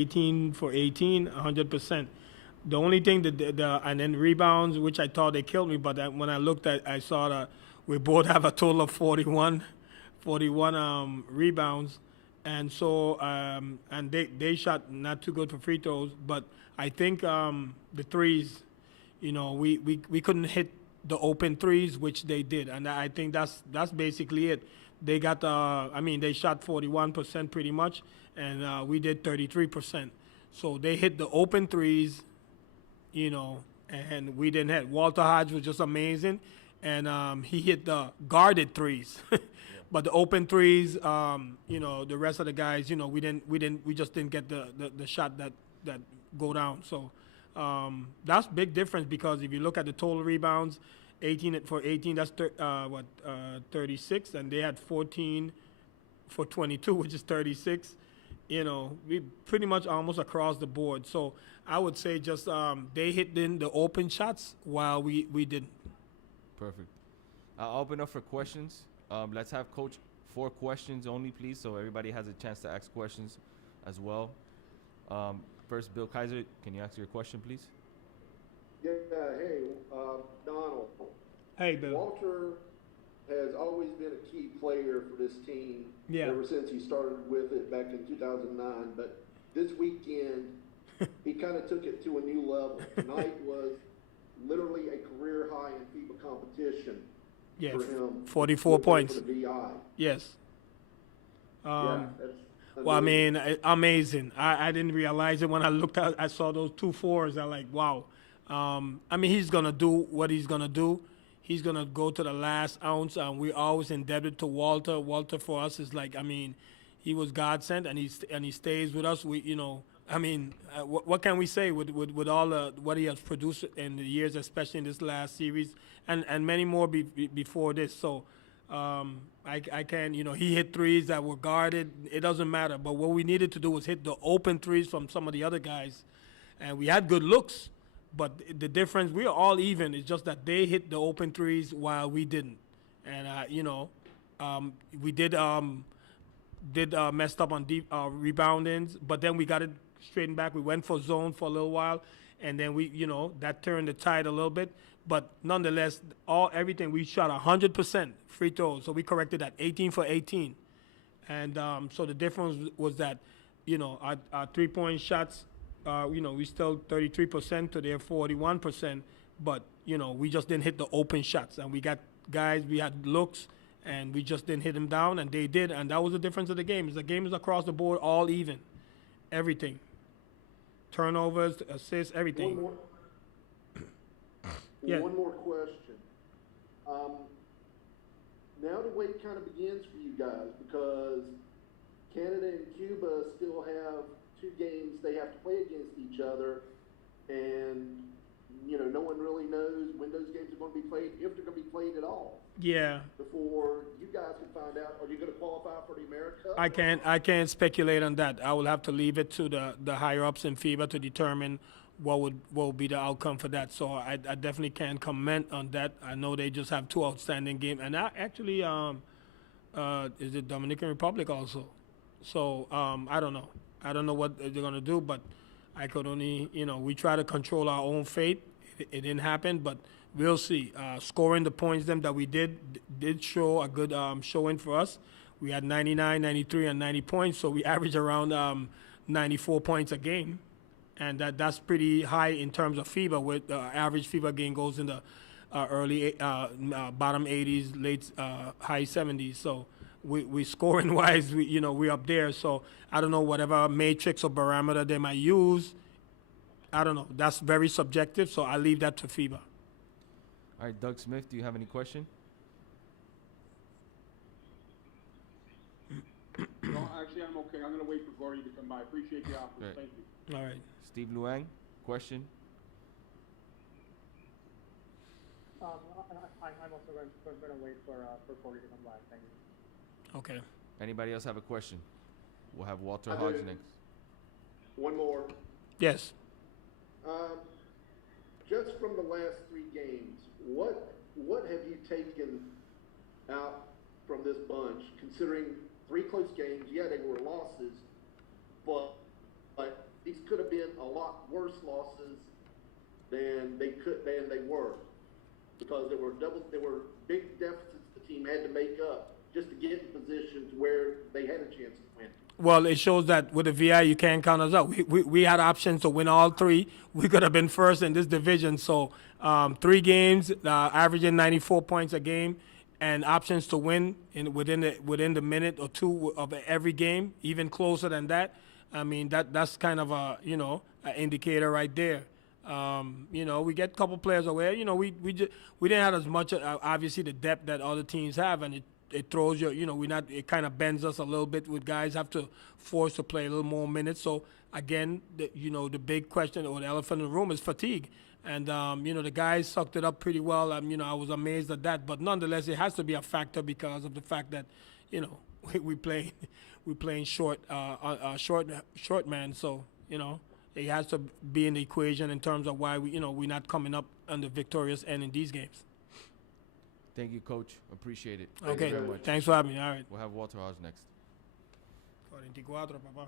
18 for 18, 100%. The only thing that and then rebounds, which I thought they killed me, but when I looked at, I saw that we both have a total of 41, 41 rebounds, and so and they shot not too good for free throws, but I think the threes, we couldn't hit the open threes, which they did, and I think that's basically it. They got they shot 41% pretty much, and we did 33%. So they hit the open threes, and we didn't hit. Walter Hodge was just amazing, and he hit the guarded threes, but the open threes, the rest of the guys, we just didn't get the shot that go down. So that's big difference because if you look at the total rebounds, 18 for 18, that's 36, and they had 14 for 22, which is 36. We pretty much almost across the board. So I would say just they hit in the open shots while we didn't. Perfect. I'll open up for questions. Let's have Coach 4 questions only, please, so everybody has a chance to ask questions as well. First, Bill Kaiser, can you ask your question, please? Yeah, hey, Donald. Hey, Bill. Walter has always been a key player for this team ever since he started with it back in 2009. But this weekend, he kind of took it to a new level. Tonight was literally a career high in FIBA competition for him. 44 points. For the VI. Yes. That's well, I mean, amazing. I didn't realize it when I looked at. I saw those 2 fours. I'm like, wow. He's gonna do what he's gonna do. He's gonna go to the last ounce. We're always indebted to Walter. Walter for us is like, he was God sent, and he stays with us. What can we say with all what he has produced in the years, especially in this last series, and many more before this. So. I can, he hit threes that were guarded. It doesn't matter. But what we needed to do was hit the open threes from some of the other guys. And we had good looks. But the difference, we are all even. It's just that they hit the open threes while we didn't. And, we did messed up on deep reboundings. But then we got it straightened back. We went for zone for a little while. And then that turned the tide a little bit. But nonetheless, everything, we shot 100% free throws. So we corrected that, 18 for 18. And so the difference was that, our three-point shots, we still 33% to their 41%. But, we just didn't hit the open shots. And we got guys, we had looks, and we just didn't hit them down. And they did. And that was the difference of the game. The game is across the board, all even. Everything. Turnovers, assists, everything. One more question. Now the wait kind of begins for you guys because Canada and Cuba still have 2 games they have to play against each other, and no one really knows when those games are going to be played, if they're going to be played at all. Yeah. Before you guys can find out, are you going to qualify for the AmeriCup? I can't speculate on that. I will have to leave it to the higher ups in FIBA to determine what will be the outcome for that. So I definitely can't comment on that. I know they just have 2 outstanding games, and actually is the Dominican Republic also. So I don't know. I don't know what they're gonna do, but I could only we try to control our own fate. It didn't happen, but we'll see. Scoring the points that we did show a good showing for us. We had 99, 93, and 90 points, so we average around 94 points a game. And that's pretty high in terms of FIBA, with the average FIBA game goes in the early bottom 80s, late high 70s. So we scoring wise, we're up there. So I don't know whatever matrix or barometer they might use. I don't know. That's very subjective. So I leave that to FIBA. All right, Doug Smith, do you have any question? No, actually, I'm okay. I'm going to wait for Gordy to come by. I appreciate the offer. Right. Thank you. All right. Steve Luang, question? I'm also going to wait for Gordy to come by. Thank you. Okay. Anybody else have a question? We'll have Walter Hodge next. One more. Yes. Just from the last 3 games, what have you taken out from this bunch, considering 3 close games? Yeah, they were losses, but a lot worse losses than they were, because there were big deficits the team had to make up just to get in position to where they had a chance to win. Well, it shows that with the VI, you can't count us out. We had options to win all three. We could have been first in this division. So 3 games, averaging 94 points a game, and options to win within the minute or two of every game, even closer than that. I mean, that's kind of a an indicator right there. We get a couple players away. We didn't have as much obviously the depth that other teams have, and it throws you. It kind of bends us a little bit with guys have to force to play a little more minutes. So again, the big question or the elephant in the room is fatigue. And the guys sucked it up pretty well. I was amazed at that. But nonetheless, it has to be a factor because of the fact that, we playing short man. So it has to be in the equation in terms of why we're not coming up on the victorious end in these games. Thank you, Coach. Appreciate it. Okay. Thank you very much. Thanks for having me. All right. We'll have Walter Hodge next. 44, papá.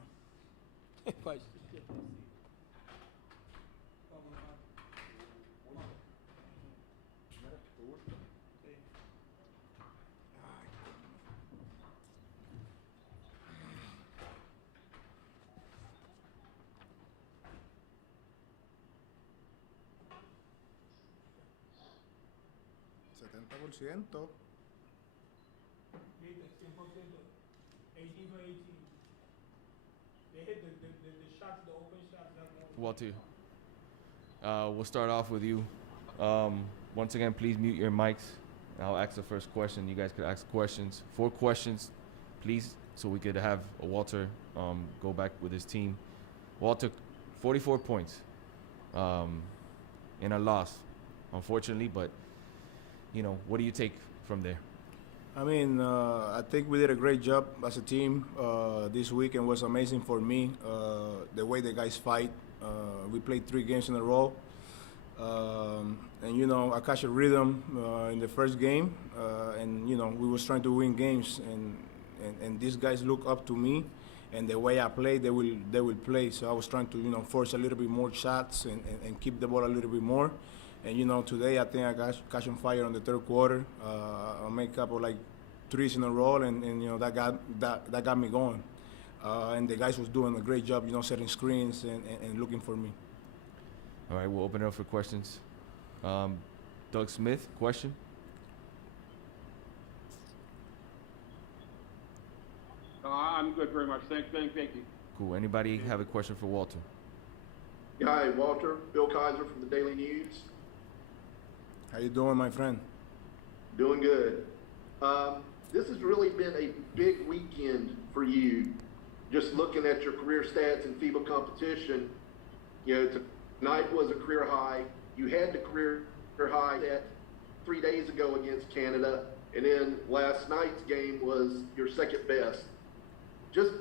Walter, we'll start off with you. Once again, please mute your mics. I'll ask the first question. You guys could ask questions. 4 questions, please, so we could have Walter go back with his team. Walter, 44 points in a loss, unfortunately, but, what do you take from there? I mean, I think we did a great job as a team. This weekend was amazing for me. The way the guys fight. We played 3 games in a row. And, I catch a rhythm in the first game. And, we was trying to win games. And these guys look up to me. And the way I play, they will play. So I was trying to, force a little bit more shots and keep the ball a little bit more. And, today I think I catch on fire on the third quarter. I make a couple, 3s in a row, and that got me going. And the guys was doing a great job, setting screens and looking for me. All right, we'll open it up for questions. Doug Smith, question? I'm good, very much. Thank you. Cool. Anybody have a question for Walter? Hi, Walter. Bill Kaiser from the Daily News. How you doing, my friend? Doing good. This has really been a big weekend for you. Just looking at your career stats in FIBA competition, tonight was a career high. You had the career high at 3 days ago against Canada, and then last night's game was your second best. Just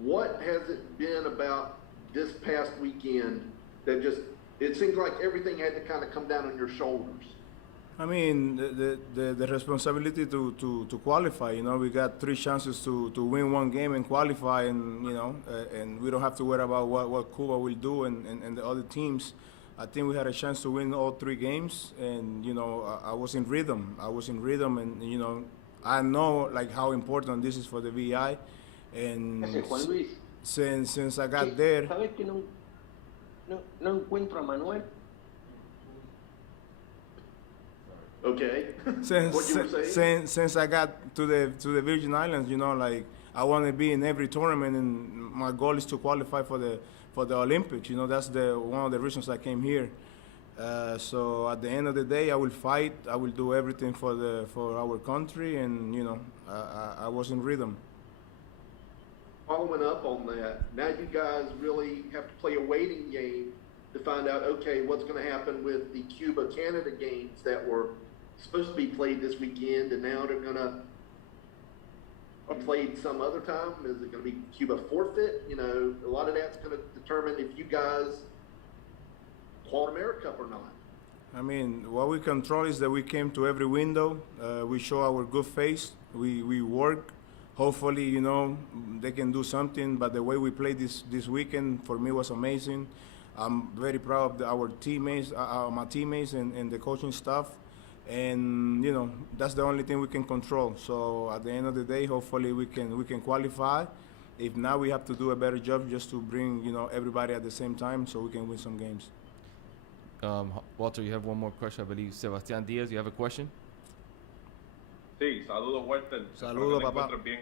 what has it been about this past weekend that it seems like everything had to kind of come down on your shoulders? I mean, the responsibility to qualify. We got 3 chances to win 1 game and qualify, and and we don't have to worry about what Cuba will do and the other teams. I think we had a chance to win all 3 games, and I was in rhythm. And I know how important this is for the VI, and Juan Luis, since I got there. ¿Sabes que no encuentro a Manuel? Okay. What you were saying? Since I got to the Virgin Islands, I want to be in every tournament, and my goal is to qualify for the Olympics. That's one of the reasons I came here. So at the end of the day, I will fight. I will do everything for our country, and I was in rhythm. Following up on that, now you guys really have to play a waiting game to find out, okay, what's going to happen with the Cuba-Canada games that were supposed to be played this weekend, and now they're going to be played some other time. Is it going to be Cuba forfeit? A lot of that's going to determine if you guys qualify AmeriCup or not. I mean, what we control is that we came to every window. We show our good face. We work hopefully, they can do something. But the way we played this weekend, for me, was amazing. I'm very proud of our teammates, my teammates and the coaching staff. And, that's the only thing we can control. So at the end of the day, hopefully we can qualify. If not, we have to do a better job just to bring, everybody at the same time so we can win some games. Walter, you have one more question, I believe. Sebastián Díaz, you have a question? Sí, saludos, Walter. Saludos, papá. Encuentres bien.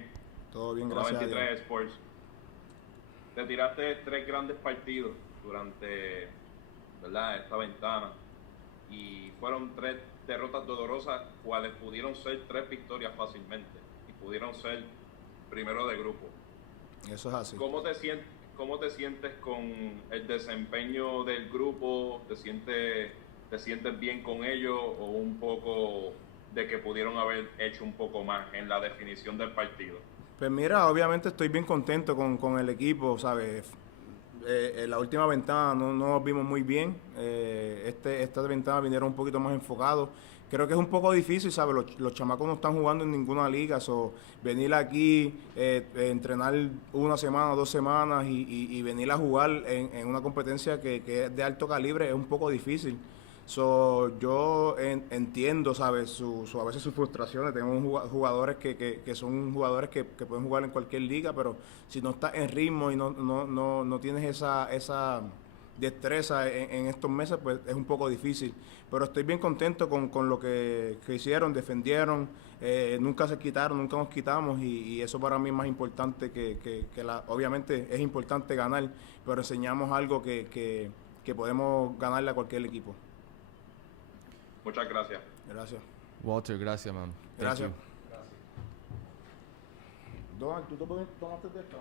Todo bien, gracias a Dios. 93 Sports. Te tiraste 3 grandes partidos durante, ¿verdad?, esta ventana. Y fueron 3 derrotas dolorosas, cuales pudieron ser 3 victorias fácilmente. Y pudieron ser primero de grupo. Eso es así. ¿Cómo te sientes con el desempeño del grupo? ¿Te sientes bien con ellos o un poco de que pudieron haber hecho un poco más en la definición del partido? Pues mira, obviamente estoy bien contento con el equipo, ¿sabes? En la última ventana no nos vimos muy bien. Esta ventana vinieron un poquito más enfocados. Creo que es un poco difícil, ¿sabes? Los chamacos no están jugando en ninguna liga, venir aquí, entrenar 1 semana, 2 semanas y venir a jugar en una competencia que es de alto calibre es un poco difícil. Yo entiendo, ¿sabes? A veces sus frustraciones. Tenemos jugadores que son jugadores que pueden jugar en cualquier liga, pero si no estás en ritmo y no tienes esa destreza en estos meses, pues es un poco difícil. Pero estoy bien contento con lo que hicieron, defendieron, nunca se quitaron, nunca nos quitamos y eso para mí es más importante obviamente es importante ganar, pero enseñamos algo que podemos ganarle a cualquier equipo. Muchas gracias. Gracias. Walter, gracias, man. Thank Gracias. you. Donald, ¿tú tomaste de esto?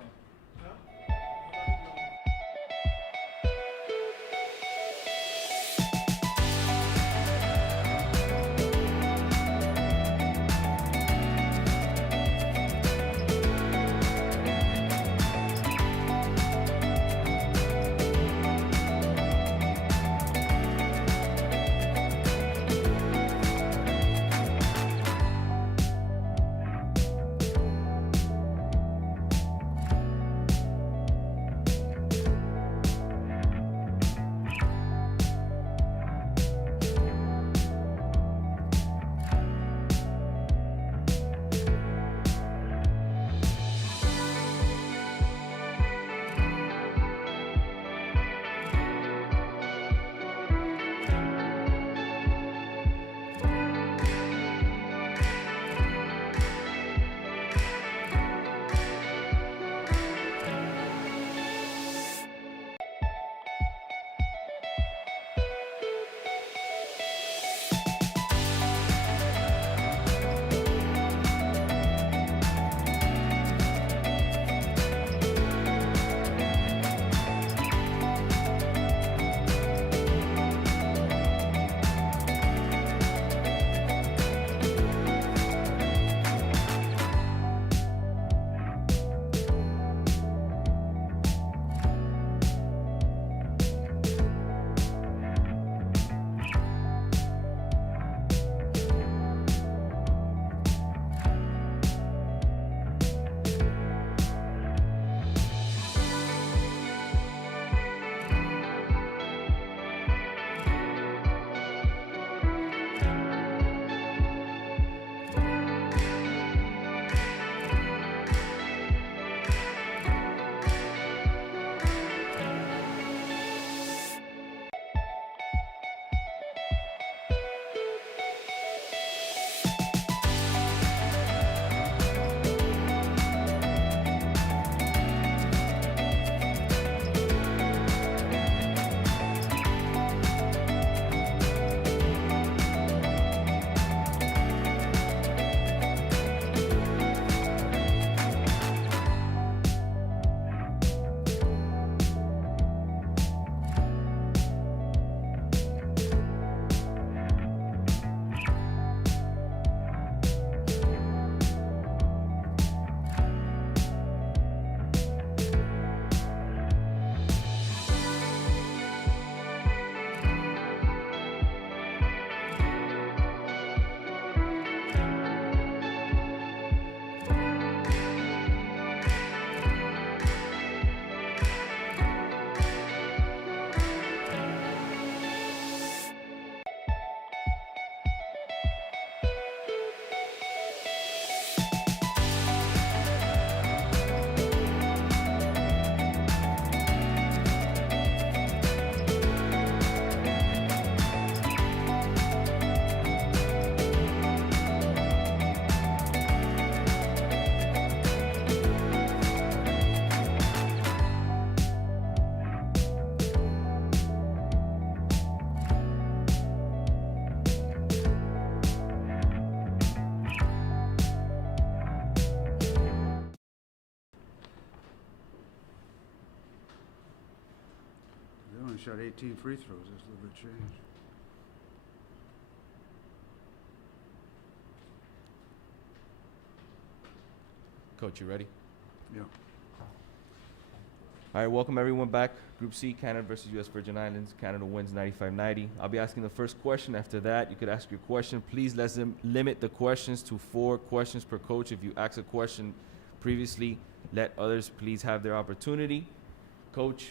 only shot 18 free throws. That's a little bit change. Coach, you ready? Yeah. All right, welcome everyone back. Group C, Canada versus U.S. Virgin Islands. Canada wins 95-90. I'll be asking the first question. After that, you could ask your question. Please let's limit the questions to 4 questions per coach. If you asked a question previously, let others please have their opportunity. Coach,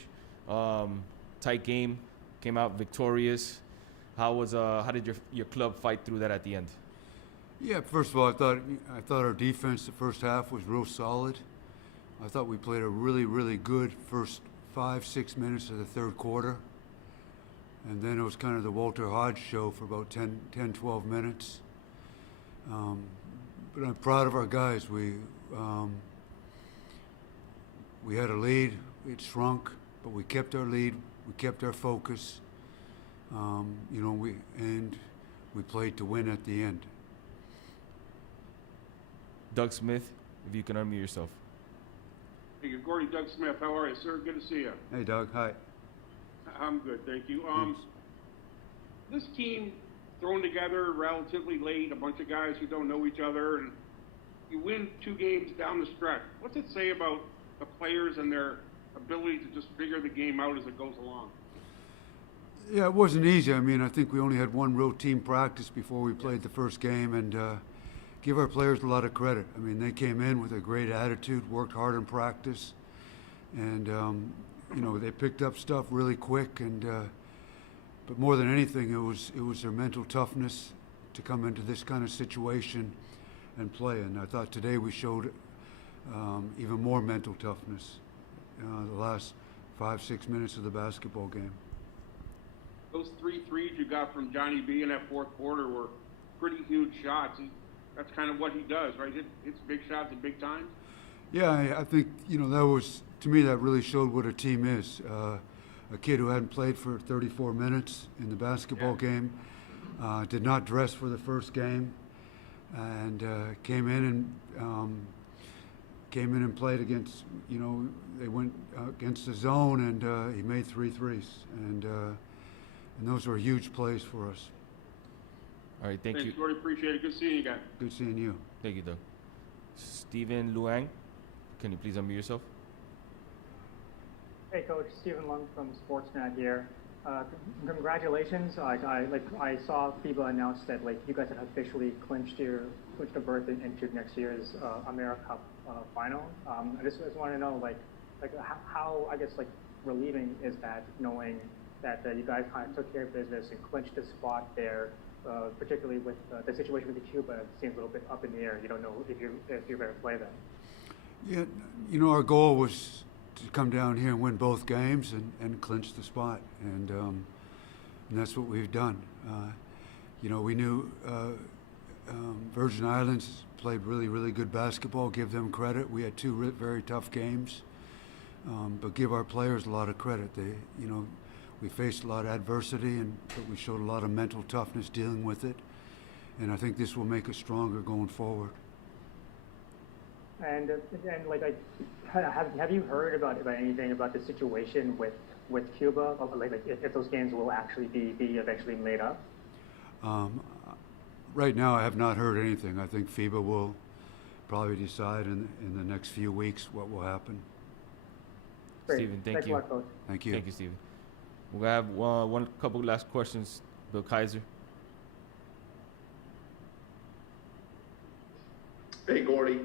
tight game, came out victorious. How did your club fight through that at the end? Yeah, first of all, I thought our defense the first half was real solid. I thought we played a really, really good first 5-6 minutes of the third quarter. And then it was kind of the Walter Hodge show for about 10-12 minutes. But I'm proud of our guys. We had a lead. It shrunk, but we kept our lead. We kept our focus. We played to win at the end. Doug Smith, if you can unmute yourself. Hey, Gordy, Doug Smith, how are you, sir? Good to see you. Hey, Doug. Hi. I'm good, thank you. This team thrown together relatively late, a bunch of guys who don't know each other, and you win 2 games down the stretch. What's it say about the players and their ability to just figure the game out as it goes along? Yeah, it wasn't easy. I mean, I think we only had one real team practice before we played the first game, and give our players a lot of credit. I mean, they came in with a great attitude, worked hard in practice, and they picked up stuff really quick. And but more than anything, it was their mental toughness to come into this kind of situation and play. And I thought today we showed even more mental toughness. The last 5-6 minutes of the basketball game. Those 3 threes you got from Johnny B in that fourth quarter were pretty huge shots. That's kind of what he does, right? It's big shots at big times. Yeah, I think, that was, to me, that really showed what a team is. A kid who hadn't played for 34 minutes in the basketball game, did not dress for the first game, and came in and played against, they went against the zone, and he made 3 threes. And those were huge plays for us. All right, thank you. Thanks, Gordy. Appreciate it. Good seeing you again. Good seeing you. Thank you, Doug. Stephen Luang, can you please unmute yourself? Hey, Coach. Stephen Lung from Sportsnet here. Congratulations. I saw FIBA announce that you guys have officially clinched a berth into next year's AmeriCup final. I just want to know how relieving is that, knowing that you guys kind of took care of business and clinched a spot there. Particularly with the situation with Cuba, it seems a little bit up in the air. You don't know if you're going to play them. Yeah, our goal was to come down here and win both games and clinch the spot, and that's what we've done. We knew Virgin Islands played really, really good basketball. Give them credit. We had 2 very tough games, but give our players a lot of credit. We faced a lot of adversity, but we showed a lot of mental toughness dealing with it. And I think this will make us stronger going forward. And have you heard about anything about the situation with Cuba? If those games will actually be eventually made up? Right now, I have not heard anything. I think FIBA will probably decide in the next few weeks what will happen. Great. Stephen, thank Thanks you. a lot, Coach. Thank you. Thank you, Stephen. We're going to have couple last questions. Bill Kaiser. Hey, Gordy.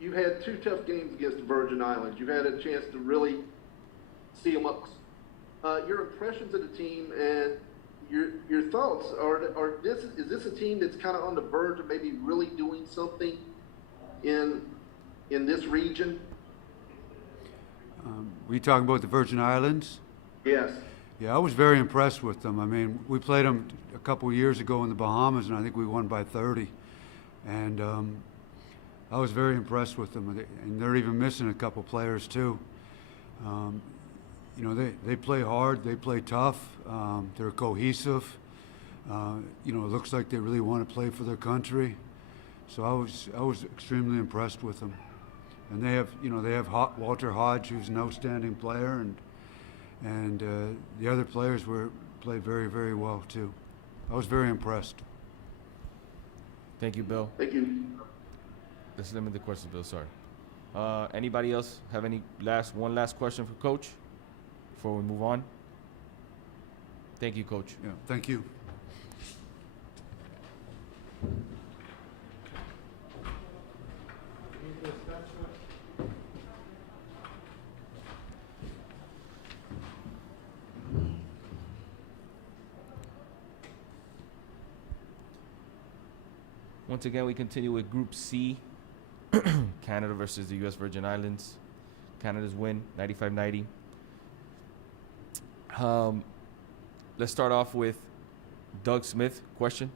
You had 2 tough games against the Virgin Islands. You had a chance to really see them up. Your impressions of the team and your thoughts is this a team that's kind of on the verge of maybe really doing something in this region? Were you talking about the Virgin Islands? Yes. Yeah, I was very impressed with them. I mean, we played them a couple of years ago in the Bahamas, and I think we won by 30. And I was very impressed with them. And they're even missing a couple players, too. They play hard. They play tough. They're cohesive. It looks like they really want to play for their country. So I was extremely impressed with them. And they have Walter Hodge, who's an outstanding player, And the other players played very, very well too. I was very impressed. Thank you, Bill. Thank you. Let's limit the questions, Bill. Sorry. Anybody else have one last question for Coach before we move on? Thank you, Coach. Yeah, thank you. Once again, we continue with Group C, Canada versus the U.S. Virgin Islands. Canada's win, 95-90. Let's start off with Doug Smith. Question?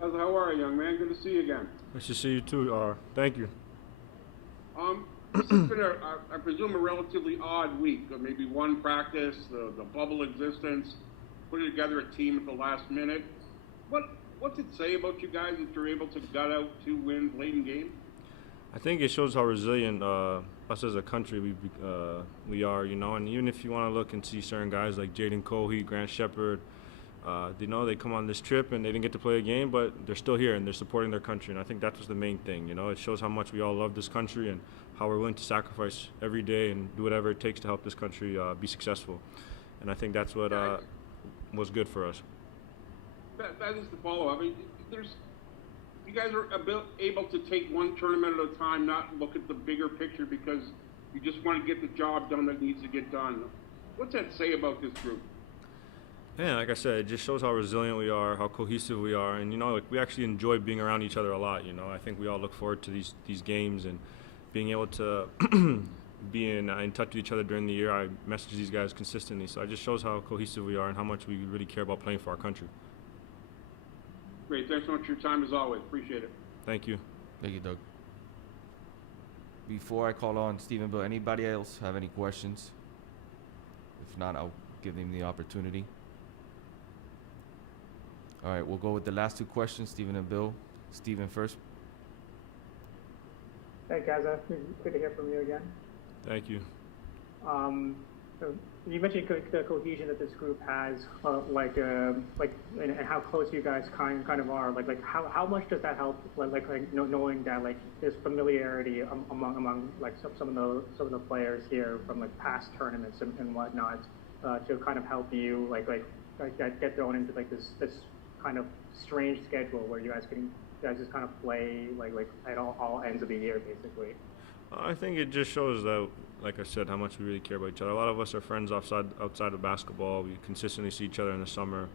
How are you, young man? Good to see you again. Nice to see you too. Thank you. This has been, I presume, a relatively odd week. Maybe one practice, the bubble existence, putting together a team at the last minute. What's it say about you guys that you're able to gut out 2 wins late in game? I think it shows how resilient us as a country we are, you know. And even if you want to look and see certain guys like Jaden Cohey, Grant Shepard, you know, they come on this trip and they didn't get to play a game, but they're still here and they're supporting their country. And I think that was the main thing, you know. It shows how much we all love this country and how we're willing to sacrifice every day and do whatever it takes to help this country be successful. And I think that's what was good for us. That is the follow-up. I mean, you guys are able to take one tournament at a time, not look at the bigger picture because you just want to get the job done that needs to get done. What's that say about this group? Yeah, like I said, it just shows how resilient we are, how cohesive we are, and you know, like, we actually enjoy being around each other a lot. You know, I think we all look forward to these games and being able to be in touch with each other during the year. I message these guys consistently, so it just shows how cohesive we are and how much we really care about playing for our country. Great. Thanks so much for your time as always. Appreciate it. Thank you. Thank you, Doug. Before I call on Stephen Bill, anybody else have any questions? If not, I'll give them the opportunity. All right, we'll go with the last 2 questions, Stephen and Bill. Stephen first. Hey guys, good to hear from you again. Thank you. So you mentioned the cohesion that this group has, and how close you guys kind of are. Like how much does that help? Knowing that there's familiarity among some of the players here from past tournaments and whatnot, to kind of help you get thrown into this kind of strange schedule where you guys just kind of play at all ends of the year basically. I think it just shows that, like I said, how much we really care about each other. A lot of us are friends outside of basketball. We consistently see each other in the summer.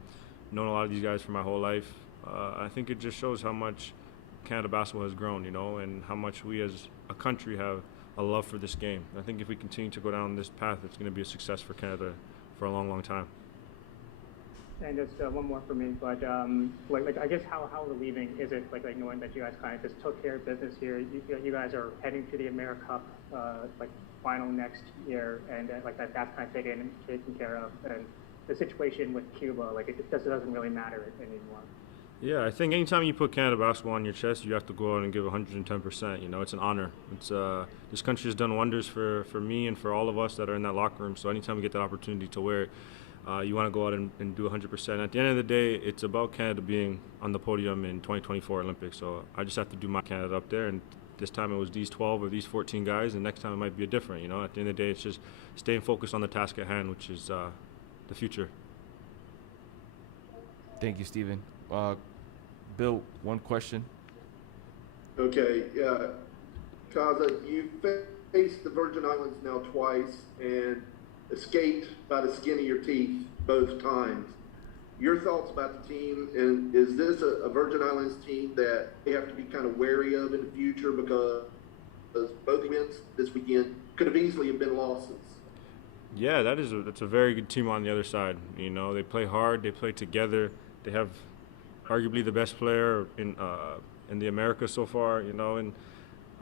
Known a lot of these guys for my whole life. I think it just shows how much Canada basketball has grown, you know, and how much we as a country have a love for this game. I think if we continue to go down this path, it's going to be a success for Canada for a long, long time. And just one more for me, but I guess how relieving is it knowing that you guys kind of just took care of business here? You guys are heading to the AmeriCup final next year, and that's kind of taken care of, and the situation with Cuba it doesn't really matter anymore. Yeah, I think anytime you put Canada basketball on your chest, you have to go out and give 110%. You know, it's an honor. It's this country has done wonders for me and for all of us that are in that locker room. So anytime we get that opportunity to wear it, you want to go out and do 100%. At the end of the day, it's about Canada being on the podium in 2024 Olympics. So I just have to do my Canada up there. And this time it was these 12 or these 14 guys, and next time it might be a different. You know, at the end of the day, it's just staying focused on the task at hand, which is the future. Thank you, Stephen. Bill, one question. Okay, Kaza, you faced the Virgin Islands now twice and escaped by the skin of your teeth both times. Your thoughts about the team, and is this a Virgin Islands team that they have to be kind of wary of in the future, because both wins this weekend could have easily have been losses? Yeah, that's a very good team on the other side. You know, they play hard, they play together, they have arguably the best player in the Americas so far, you know, and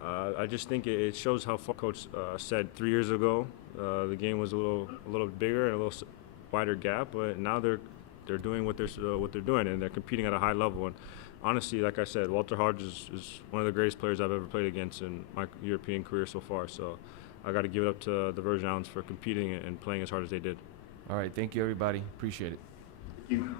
I just think it shows how far Coach said 3 years ago the game was a little bigger and a little wider gap, but now they're doing what they're doing, and they're competing at a high level. And honestly, like I said, Walter Hodge is one of the greatest players I've ever played against in my European career so far. So I got to give it up to the Virgin Islands for competing and playing as hard as they did. All right, thank you, everybody. Appreciate it. Thank you.